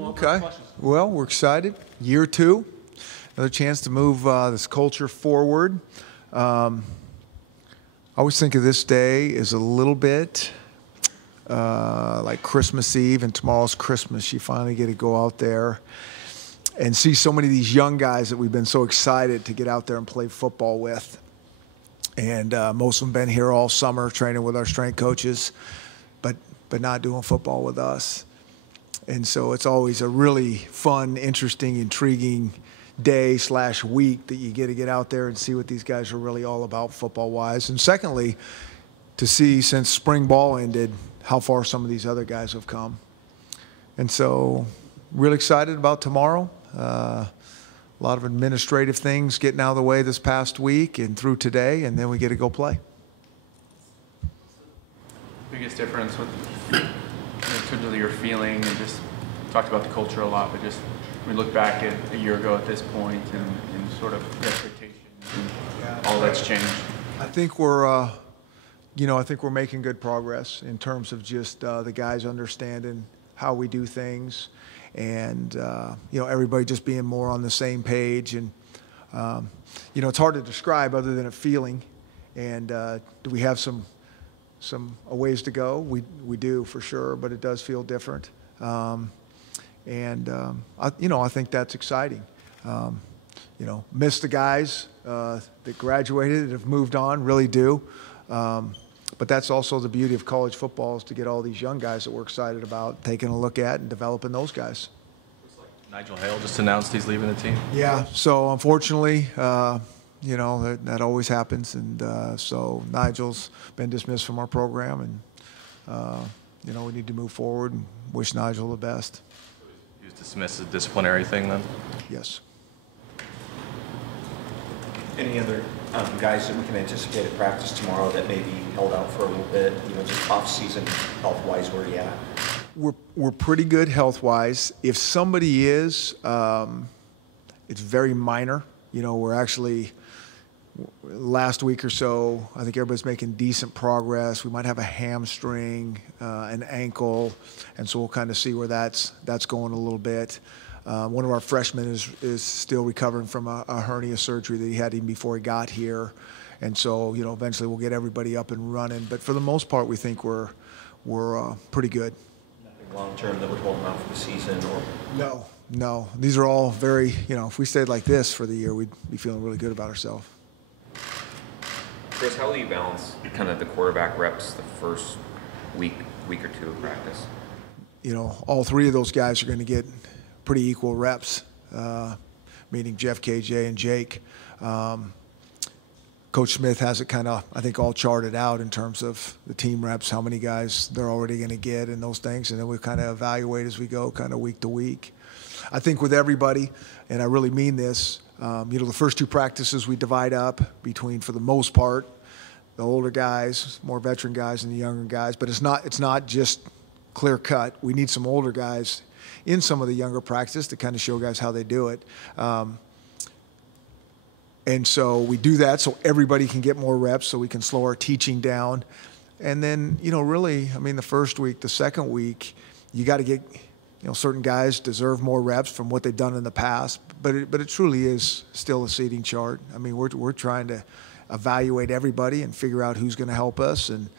Okay. Well, we're excited. Year 2, another chance to move this culture forward. I always think of this day as a little bit like Christmas Eve, and tomorrow's Christmas. You finally get to go out there and see so many of these young guys that we've been so excited to get out there and play football with. And most of them been here all summer training with our strength coaches, but not doing football with us. And so it's always a really fun, interesting, intriguing day/week that you get out there and see what these guys are really all about football-wise. And secondly, to see since spring ball ended how far some of these other guys have come. And so really excited about tomorrow. A lot of administrative things getting out of the way this past week and through today, and then we get to go play. Biggest difference with in terms of your feeling, and just talked about the culture a lot, but just we look back at a year ago at this point and sort of the expectations and all that's changed. I think we're I think we're making good progress in terms of just the guys understanding how we do things, and everybody just being more on the same page. And it's hard to describe other than a feeling. And do we have some ways to go? We do for sure, but it does feel different. I think that's exciting. Miss the guys that graduated and have moved on, really do. But that's also the beauty of college football, is to get all these young guys that we're excited about, taking a look at and developing those guys. Looks like Nigel Hale just announced he's leaving the team. Yeah, so unfortunately, that always happens. And so Nigel's been dismissed from our program, and, we need to move forward and wish Nigel the best. He was dismissed as a disciplinary thing then? Yes. Any other guys that we can anticipate at practice tomorrow that may be held out for a little bit, just off-season health-wise, where are you at? We're pretty good health-wise. If somebody is, it's very minor. We're actually, last week or so, I think everybody's making decent progress. We might have a hamstring, an ankle, and so we'll kind of see where that's going a little bit. One of our freshmen is still recovering from a hernia surgery that he had even before he got here. And so, eventually we'll get everybody up and running. But for the most part, we think we're pretty good. Nothing long-term that would hold them out for the season? Or No. These are all very, if we stayed like this for the year, we'd be feeling really good about ourselves. Chris, how will you balance kind of the quarterback reps the first week or two of practice? All three of those guys are going to get pretty equal reps, meaning Jeff, KJ, and Jake. Coach Smith has it kind of, I think, all charted out in terms of the team reps, how many guys they're already going to get and those things, and then we kind of evaluate as we go, kind of week to week. I think with everybody, and I really mean this, the first 2 practices we divide up between, for the most part, the older guys, more veteran guys, and the younger guys, but it's not just clear cut. We need some older guys in some of the younger practice to kind of show guys how they do it. And so we do that so everybody can get more reps, so we can slow our teaching down. And then, really, the first week, the second week, you got to get, certain guys deserve more reps from what they've done in the past, but it truly is still a seating chart. We're trying to evaluate everybody and figure out who's going to help us. And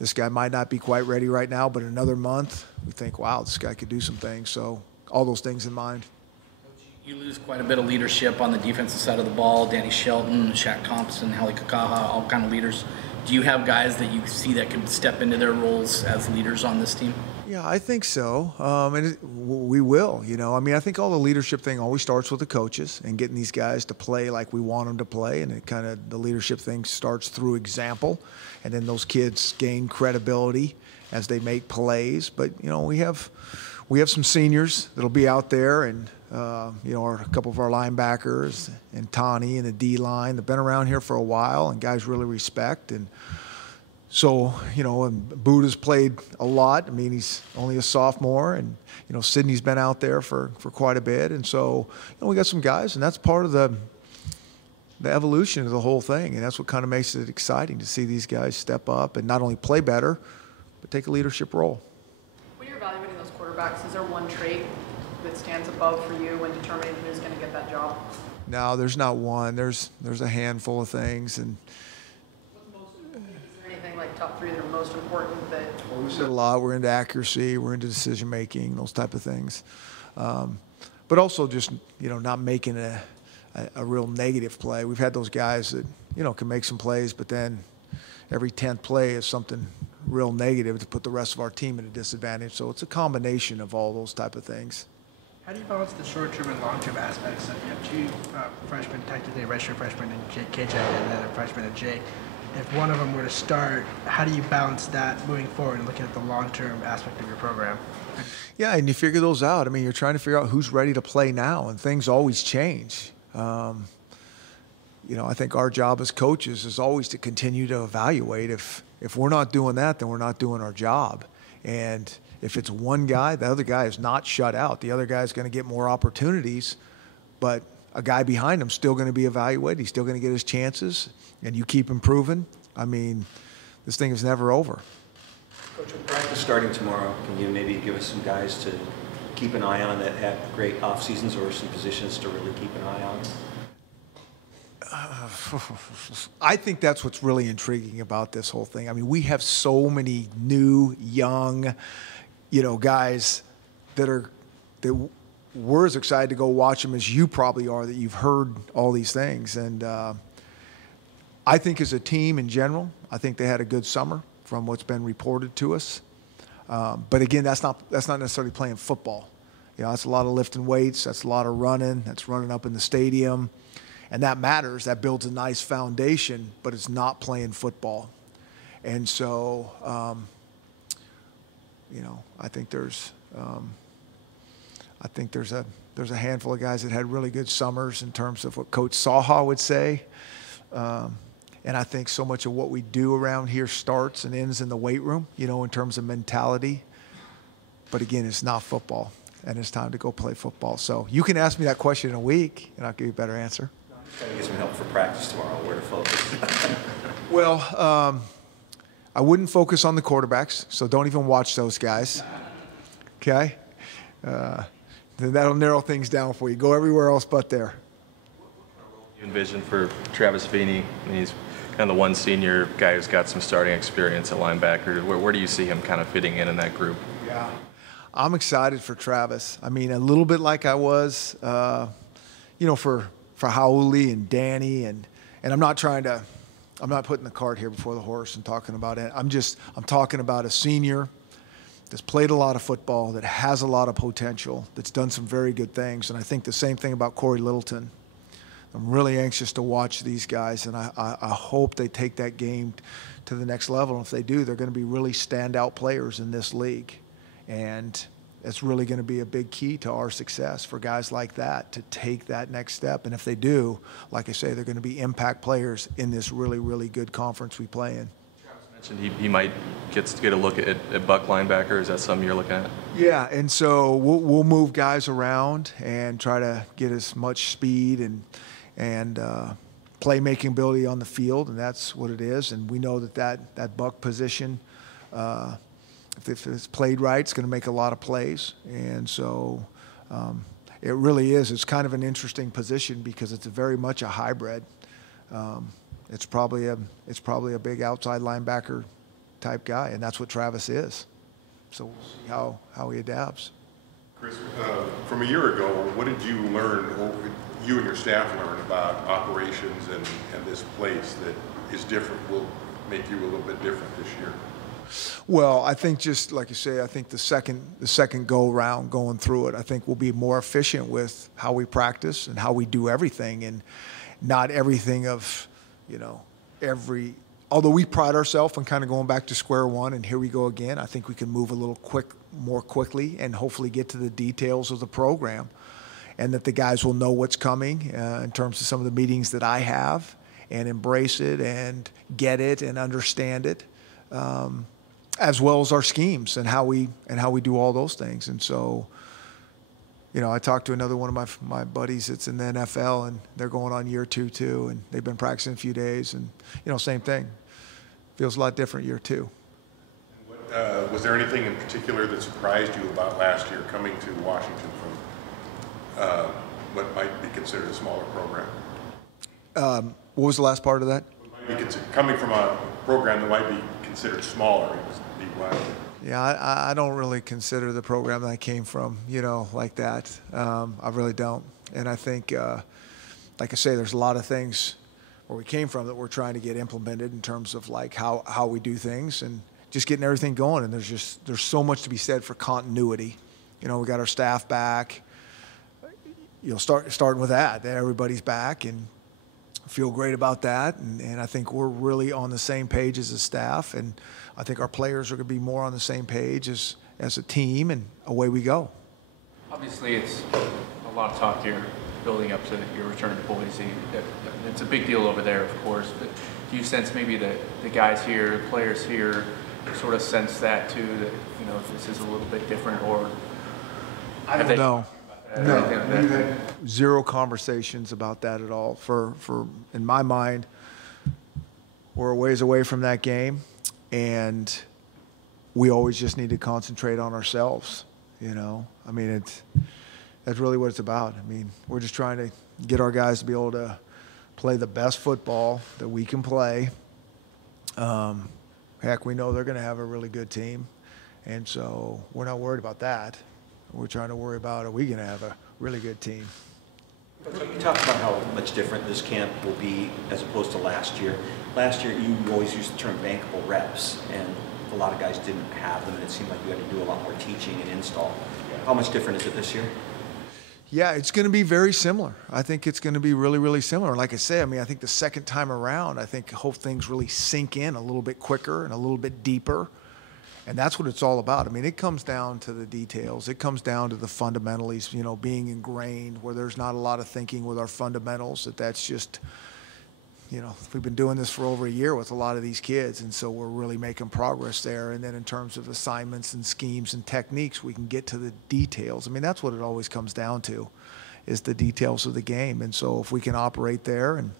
this guy might not be quite ready right now, but in another month, we think, wow, this guy could do some things. So all those things in mind. You lose quite a bit of leadership on the defensive side of the ball. Danny Shelton, Shaq Thompson, Hallie Kakaha, all kind of leaders. Do you have guys that you see that can step into their roles as leaders on this team? Yeah, I think so. We will, I think all the leadership thing always starts with the coaches and getting these guys to play like we want them to play. And it kind of, the leadership thing starts through example. And then those kids gain credibility as they make plays. But, we have some seniors that'll be out there, and, a couple of our linebackers and Tani and the D-line. They've been around here for a while, and guys really respect. And so, and Buddha's played a lot. He's only a sophomore, and, Sydney's been out there for quite a bit. And so, we got some guys, and that's part of the evolution of the whole thing. And that's what kind of makes it exciting to see these guys step up and not only play better, but take a leadership role. When you're evaluating those quarterbacks, is there one trait that stands above for you when determining who's going to get that job? No, there's not one. There's a handful of things, and Is there anything like top three that are most important that? well, we said a lot. We're into accuracy. We're into decision making, those type of things, but also just not making a real negative play. We've had those guys that can make some plays, but then every 10th play is something real negative to put the rest of our team at a disadvantage. So it's a combination of all those type of things. How do you balance the short-term and long-term aspects? You have two freshmen, technically a redshirt freshman in KJ and then a freshman in Jake. If one of them were to start, how do you balance that moving forward and looking at the long-term aspect of your program? Yeah, and you figure those out. I mean, you're trying to figure out who's ready to play now, and things always change. I think our job as coaches is always to continue to evaluate. If we're not doing that, then we're not doing our job. And if it's one guy, the other guy is not shut out. The other guy is going to get more opportunities, but a guy behind him is still going to be evaluated. He's still going to get his chances, and you keep improving. I mean, this thing is never over. Coach, with practice starting tomorrow, can you maybe give us some guys to keep an eye on that have great off seasons, or some positions to really keep an eye on? I think that's what's really intriguing about this whole thing. I mean, we have so many new, young, guys that we're as excited to go watch them as you probably are, that you've heard all these things. And I think as a team in general, I think they had a good summer from what's been reported to us. But again, that's not necessarily playing football. That's a lot of lifting weights. That's a lot of running. That's running up in the stadium. And that matters. That builds a nice foundation, but it's not playing football. And so, I think there's a handful of guys that had really good summers in terms of what Coach Saha would say. And I think so much of what we do around here starts and ends in the weight room, in terms of mentality. But again, it's not football, and it's time to go play football. So you can ask me that question in a week, and I'll give you a better answer. Trying to get some help for practice tomorrow, where to focus. Well, I wouldn't focus on the quarterbacks, so don't even watch those guys. Okay? Then that'll narrow things down for you. Go everywhere else but there. You envision for Travis Feeney? I mean, he's kind of the one senior guy who's got some starting experience at linebacker. Where do you see him kind of fitting in that group? Yeah. I'm excited for Travis. I mean, a little bit like I was, for Howley and Danny, and I'm not putting the cart here before the horse and talking about it. I'm talking about a senior that's played a lot of football, that has a lot of potential, that's done some very good things. And I think the same thing about Corey Littleton. I'm really anxious to watch these guys, and I hope they take that game to the next level. And if they do, they're going to be really standout players in this league. And it's really going to be a big key to our success for guys like that to take that next step. And if they do, like I say, they're going to be impact players in this really, really good conference we play in. Travis mentioned he might get a look at Buck linebacker. Is that something you're looking at? Yeah, and so we'll move guys around and try to get as much speed and playmaking ability on the field, and that's what it is. And we know that Buck position, if it's played right, it's going to make a lot of plays. And so it really is. It's kind of an interesting position because it's very much a hybrid. It's probably a big outside linebacker type guy, and that's what Travis is. So we'll see how he adapts. Chris, from a year ago, what did you learn, or you and your staff learn about operations and this place that is different, will make you a little bit different this year? Well, I think just like you say, I think the second go round going through it, I think we'll be more efficient with how we practice and how we do everything, and not everything of, although we pride ourselves on kind of going back to square one and here we go again. I think we can move a little more quickly and hopefully get to the details of the program, and that the guys will know what's coming in terms of some of the meetings that I have, and embrace it and get it and understand it. As well as our schemes and how we do all those things. And so, I talked to another one of my buddies that's in the NFL, and they're going on year 2 too, and they've been practicing a few days, and same thing. Feels a lot different year 2. Was there anything in particular that surprised you about last year coming to Washington what might be considered a smaller program? What was the last part of that? Coming from a program that might be considered smaller, Yeah, I don't really consider the program that I came from, like that. I really don't. And I think, like I say, there's a lot of things where we came from that we're trying to get implemented in terms of like how we do things and just getting everything going. And there's so much to be said for continuity. We got our staff back. Starting with that everybody's back and feel great about that. And I think we're really on the same page as a staff. And I think our players are going to be more on the same page as a team, and away we go. Obviously, it's a lot of talk here building up to your return to Boise. It's a big deal over there, of course, but do you sense maybe that the guys here, the players here, sort of sense that too, that, this is a little bit different, or I don't know. No, we've had zero conversations about that at all. For in my mind, we're a ways away from that game, and we always just need to concentrate on ourselves. I mean, that's really what it's about. I mean, we're just trying to get our guys to be able to play the best football that we can play. Heck, we know they're going to have a really good team, and so we're not worried about that. We're trying to worry about, are we going to have a really good team? You talked about how much different this camp will be as opposed to last year. Last year, you always used the term bankable reps, and a lot of guys didn't have them, and it seemed like you had to do a lot more teaching and install. How much different is it this year? Yeah, it's going to be very similar. I think it's going to be really, really similar. Like I say, I mean, I think the second time around, I think whole things really sink in a little bit quicker and a little bit deeper. And that's what it's all about. I mean, it comes down to the details. It comes down to the fundamentals, being ingrained where there's not a lot of thinking with our fundamentals, that's just, we've been doing this for over a year with a lot of these kids, and so we're really making progress there. And then in terms of assignments and schemes and techniques, we can get to the details. I mean, that's what it always comes down to, is the details of the game. And so if we can operate there and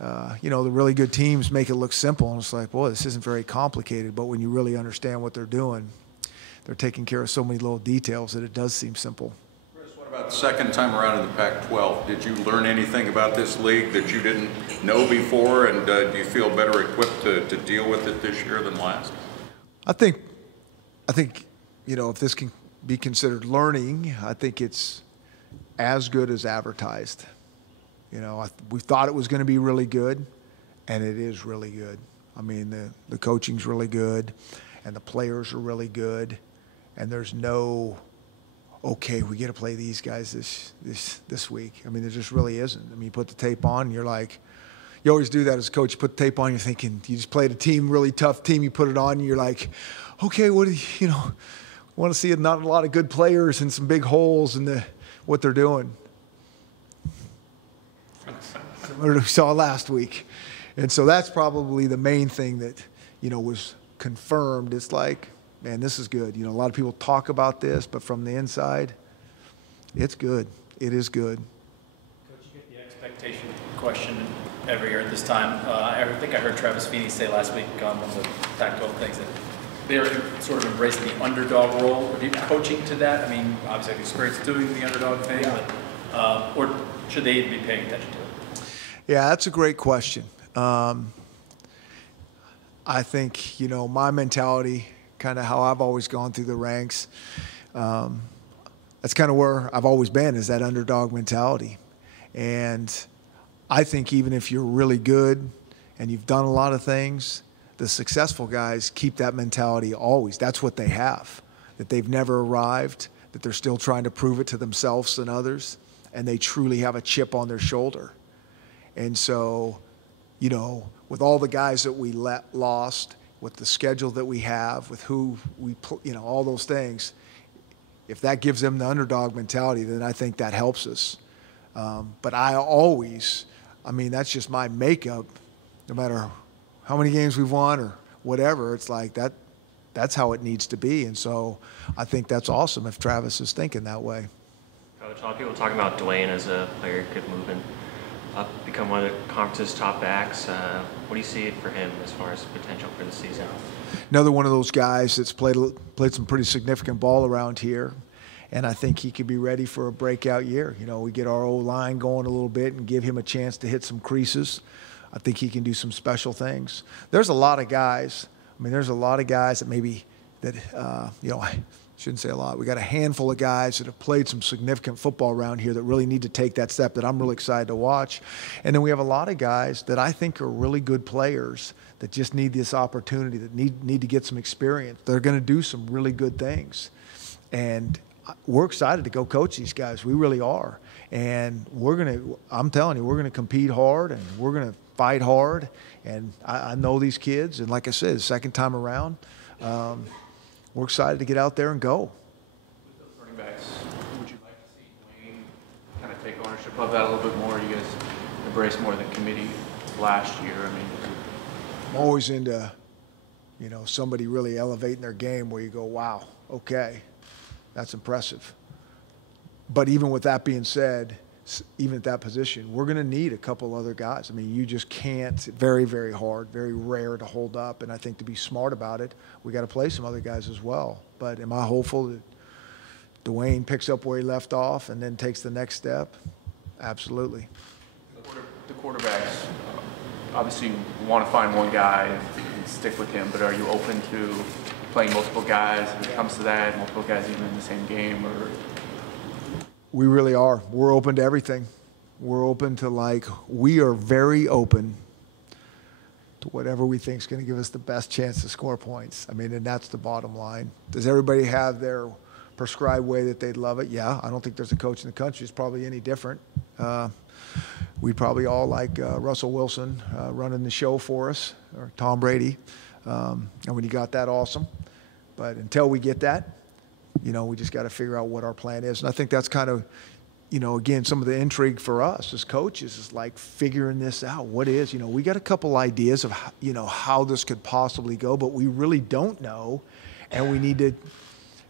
the really good teams make it look simple, and it's like, boy, this isn't very complicated. But when you really understand what they're doing, they're taking care of so many little details that it does seem simple. Chris, what about the second time around in the Pac-12? Did you learn anything about this league that you didn't know before, and do you feel better equipped to deal with it this year than last? I think, if this can be considered learning, I think it's as good as advertised. We thought it was going to be really good, and it is really good. I mean, the coaching's really good, and the players are really good, and there's no, okay, we get to play these guys this week. I mean, there just really isn't. I mean, you put the tape on, and you're like, you always do that as a coach. You put the tape on, you're thinking, you just played a team, really tough team, you put it on, and you're like, okay, what do you want to see not a lot of good players and some big holes in what they're doing. Similar to what we saw last week. And so that's probably the main thing that, was confirmed. It's like, man, this is good. A lot of people talk about this, but from the inside, it's good. It is good. Coach, you get the expectation question every year at this time. I think I heard Travis Feeney say last week on one of the Pac-12 things that they're sort of embracing the underdog role. Are you coaching to that? I mean, obviously I have experience doing the underdog thing, but, or should they be paying attention to it? Yeah, that's a great question. I think, my mentality, kind of how I've always gone through the ranks, that's kind of where I've always been, is that underdog mentality. And I think even if you're really good and you've done a lot of things, the successful guys keep that mentality always. That's what they have, that they've never arrived, that they're still trying to prove it to themselves and others, and they truly have a chip on their shoulder. And so, with all the guys that we lost, with the schedule that we have, with who we, all those things, if that gives them the underdog mentality, then I think that helps us. But that's just my makeup, no matter how many games we've won or whatever, it's like that's how it needs to be. And so I think that's awesome if Travis is thinking that way. Coach, a lot of people talking about Dwayne as a player who could move and become one of the conference's top backs. What do you see for him as far as potential for the season? Another one of those guys that's played some pretty significant ball around here. And I think he could be ready for a breakout year. You know, we get our O-line going a little bit and give him a chance to hit some creases. I think he can do some special things. There's a lot of guys. I mean, there's a lot of guys that maybe that, you know, I shouldn't say a lot. We got a handful of guys that have played some significant football around here that really need to take that step that I'm really excited to watch. And then we have a lot of guys that I think are really good players that just need this opportunity, that need to get some experience. They're going to do some really good things. And we're excited to go coach these guys. We really are. And I'm telling you, we're going to compete hard and we're going to fight hard. And I know these kids. And like I said, the second time around, we're excited to get out there and go. With those running backs, would you like to see Dwayne kind of take ownership of that a little bit more? You guys embrace more the committee last year. I mean, I'm always into, you know, somebody really elevating their game where you go, wow, okay, that's impressive. But even with that being said, even at that position, we're going to need a couple other guys. I mean, you just can't, very, very hard, very rare to hold up. And I think to be smart about it, we got to play some other guys as well. But am I hopeful that Dwayne picks up where he left off and then takes the next step? Absolutely. the quarterbacks, obviously you want to find one guy and stick with him, but are you open to playing multiple guys when it comes to that, multiple guys even in the same game? Or We really are. We're open to everything. We're open to, we are very open to whatever we think is going to give us the best chance to score points. I mean, and that's the bottom line. Does everybody have their prescribed way that they'd love it? Yeah. I don't think there's a coach in the country who's probably any different. We probably all like Russell Wilson running the show for us, or Tom Brady. And when you got that, awesome. But until we get that, we just got to figure out what our plan is. And I think that's kind of, again, some of the intrigue for us as coaches is like figuring this out. What is, we got a couple ideas of, how this could possibly go, but we really don't know. And we need to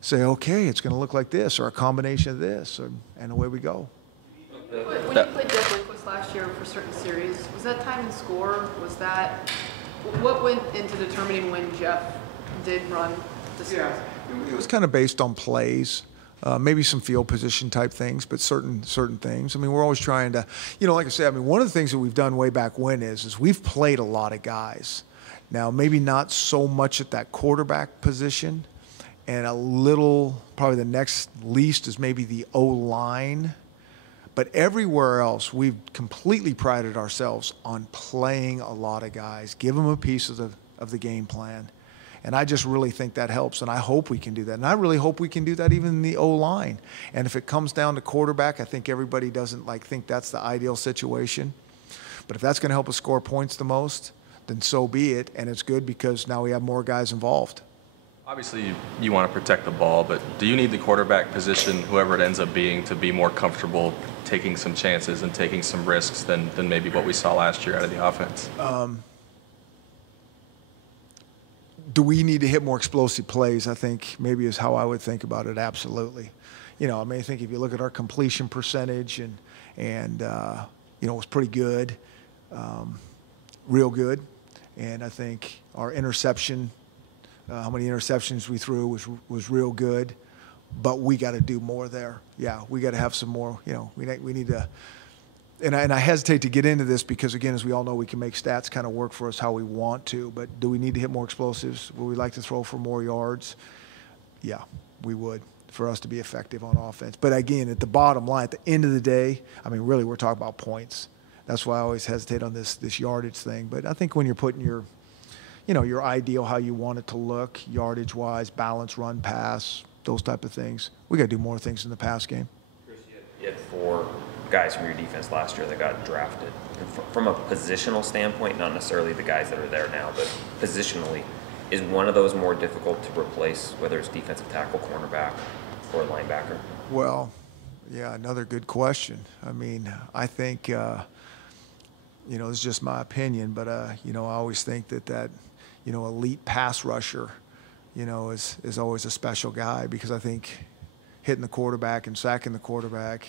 say, okay, it's going to look like this, or a combination of this, and away we go. When you played Jeff Lindquist last year for certain series, was that time and score? Was that, what went into determining when Jeff did run the series? Yeah. It was kind of based on plays, maybe some field position type things, but certain things. I mean, we're always trying to, like I said, I mean, one of the things that we've done way back when is we've played a lot of guys. Now, maybe not so much at that quarterback position, and a little, probably the next least is maybe the O-line. But everywhere else, we've completely prided ourselves on playing a lot of guys, give them a piece of the game plan. And I just really think that helps, and I hope we can do that. And I really hope we can do that even in the O-line. And if it comes down to quarterback, I think everybody doesn't think that's the ideal situation. But if that's going to help us score points the most, then so be it. And it's good because now we have more guys involved. Obviously, you want to protect the ball, but do you need the quarterback position, whoever it ends up being, to be more comfortable taking some chances and taking some risks than maybe what we saw last year out of the offense? Do we need to hit more explosive plays, I think maybe is how I would think about it, absolutely. I mean, I think if you look at our completion percentage and it was pretty good, real good. And I think our interception, how many interceptions we threw was real good. But we got to do more there. Yeah, we got to have some more, we need to. And I hesitate to get into this because, again, as we all know, we can make stats kind of work for us how we want to. But do we need to hit more explosives? Would we like to throw for more yards? Yeah, we would, for us to be effective on offense. But, again, at the bottom line, at the end of the day, I mean, really, we're talking about points. That's why I always hesitate on this yardage thing. But I think when you're putting your ideal, how you want it to look, yardage-wise, balance, run, pass, those type of things, we got to do more things in the pass game. Chris, you had 4 guys from your defense last year that got drafted. And from a positional standpoint, not necessarily the guys that are there now, but positionally, is one of those more difficult to replace, whether it's defensive tackle, cornerback, or linebacker? Well, yeah, another good question. I mean, I think, it's just my opinion, but, I always think that elite pass rusher, is always a special guy, because I think hitting the quarterback and sacking the quarterback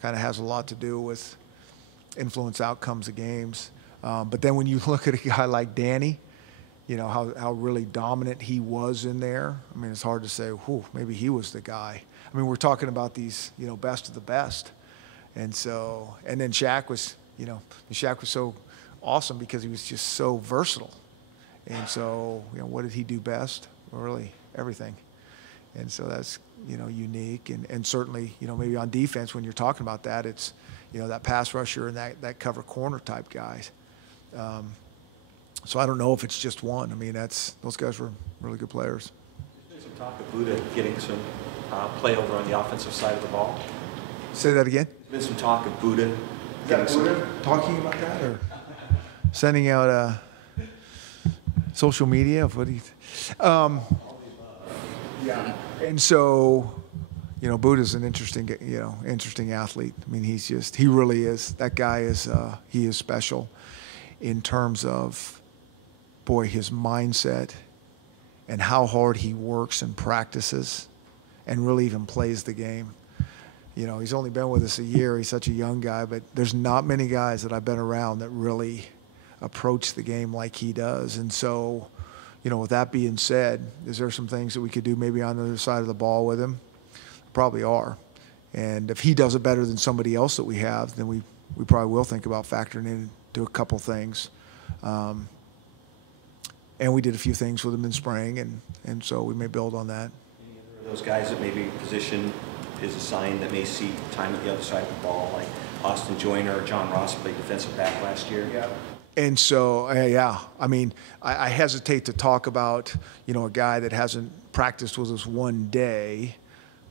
kind of has a lot to do with influence outcomes of games. But then when you look at a guy like Danny, how really dominant he was in there. I mean, it's hard to say, whew, maybe he was the guy. I mean, we're talking about these, best of the best. And so, and then Shaq was so awesome because he was just so versatile. And so, what did he do best? Well, really, everything. And so that's, unique. And certainly, maybe on defense, when you're talking about that, it's, that pass rusher and that cover corner type guys. So I don't know if it's just one. I mean, those guys were really good players. There's been some talk of Buddha getting some play over on the offensive side of the ball. Say that again? There's been some talk of Buddha getting Buddha talking about that, or sending out social media of what he. Yeah. And so, Buddha's an interesting athlete. I mean, he really is. That guy he is special in terms of, boy, his mindset and how hard he works and practices and really even plays the game. He's only been with us a year. He's such a young guy, but there's not many guys that I've been around that really approach the game like he does. And so, with that being said, is there some things that we could do maybe on the other side of the ball with him? Probably are. And if he does it better than somebody else that we have, then we probably will think about factoring into a couple things. And we did a few things with him in spring, and so we may build on that. Any other of those guys that maybe position is assigned that may see time at the other side of the ball, like Austin Joyner or John Ross played defensive back last year? Yeah. And so, yeah, I mean, I hesitate to talk about, a guy that hasn't practiced with us one day,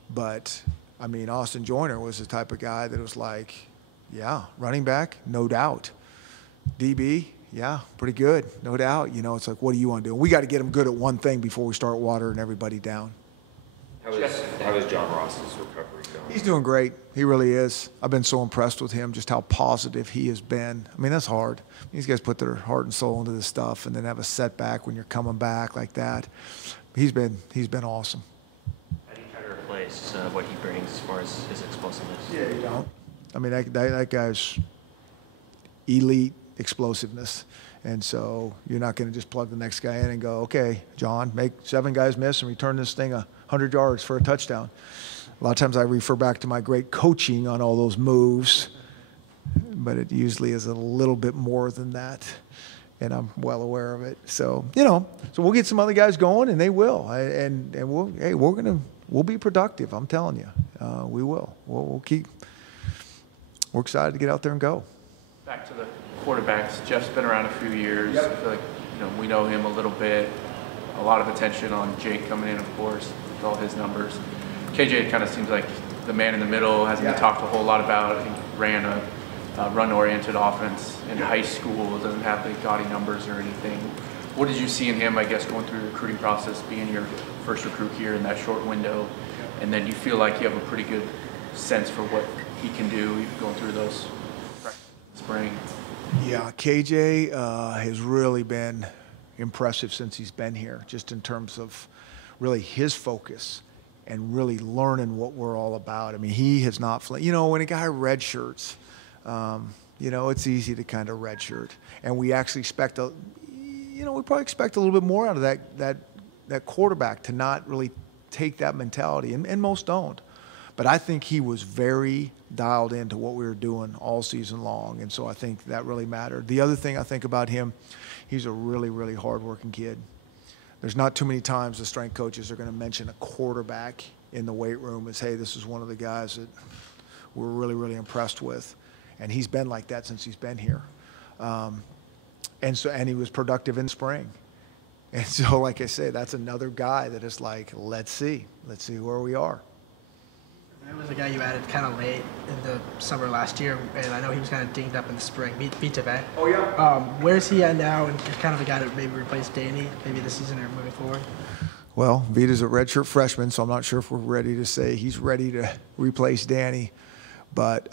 but, I mean, Austin Joyner was the type of guy that was like, yeah, running back, no doubt. DB, yeah, pretty good, no doubt. It's like, what do you want to do? We got to get him good at one thing before we start watering everybody down. How is John Ross's recovery going? He's doing great. He really is. I've been so impressed with him, just how positive he has been. I mean, that's hard. These guys put their heart and soul into this stuff and then have a setback when you're coming back like that. He's been awesome. How do you try to replace what he brings as far as his explosiveness? Yeah, you don't. I mean, that guy's elite explosiveness. And so you're not going to just plug the next guy in and go, okay, John, make 7 guys miss and return this thing 100 yards for a touchdown. A lot of times I refer back to my great coaching on all those moves, but it usually is a little bit more than that, and I'm well aware of it. So, so we'll get some other guys going, and they will, and we'll be productive. I'm telling you, we will. We're excited to get out there and go. Back to the quarterbacks. Jeff's been around a few years. Yep. I feel like we know him a little bit. A lot of attention on Jake coming in, of course, with all his numbers. KJ kind of seems like the man in the middle. Hasn't been talked a whole lot about. I think ran a run-oriented offense in high school. Doesn't have the gaudy numbers or anything. What did you see in him, I guess, going through the recruiting process, being your first recruit here in that short window? And then you feel like you have a pretty good sense for what he can do going through those spring? Yeah, KJ has really been impressive since he's been here, just in terms of really his focus and really learning what we're all about. I mean, he has not, when a guy redshirts, it's easy to kind of redshirt. And we actually expect we probably expect a little bit more out of that quarterback to not really take that mentality, and most don't. But I think he was very dialed into what we were doing all season long, and so I think that really mattered. The other thing I think about him, he's a really, really hard-working kid. There's not too many times the strength coaches are going to mention a quarterback in the weight room as, hey, this is one of the guys that we're really, really impressed with. And he's been like that since he's been here. And he was productive in spring. And so, like I say, that's another guy that is like, let's see where we are. There was a guy you added kind of late in the summer last year, and I know he was kind of dinged up in the spring. Petersen. Oh, yeah. Where's he at now, and he's kind of a guy that maybe replaced Danny, maybe this season or moving forward? Well, Vita's a redshirt freshman, so I'm not sure if we're ready to say he's ready to replace Danny. But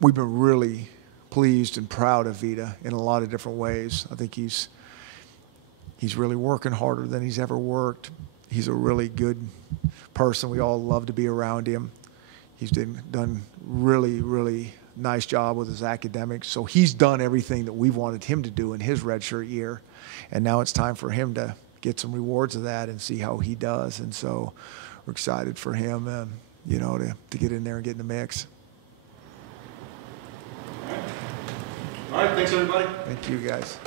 we've been really pleased and proud of Vita in a lot of different ways. I think he's really working harder than he's ever worked. He's a really good person. We all love to be around him. He's done really, really nice job with his academics. So he's done everything that we've wanted him to do in his redshirt year. And now it's time for him to get some rewards of that and see how he does. And so we're excited for him, you know, to get in there and get in the mix. All right, thanks everybody. Thank you, guys.